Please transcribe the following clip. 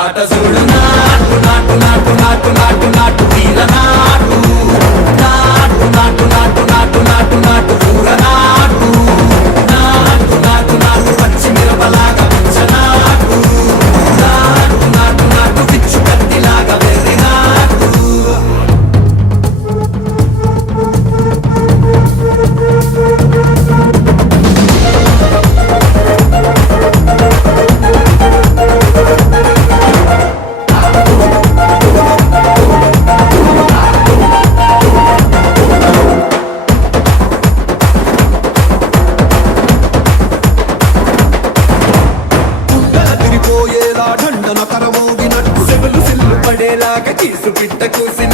పాట చూడు నాటు నాటు నాటు నాటు నాటు నాటు వీర నాటు నాటు నాటు నాటు నాటు నాటు నాటు ఊర నాటు నాటు నాటు నాటు పచ్చి మిరపలాగా పిచ్చ నాటు నాటు నాటు నాటు పిచ్చు కత్తిలాగా వెర్రి నాటు దండన కరమోగినట్టు సెవలు సిల్లు పడేలాగా కీసు పిట్ట కూసిన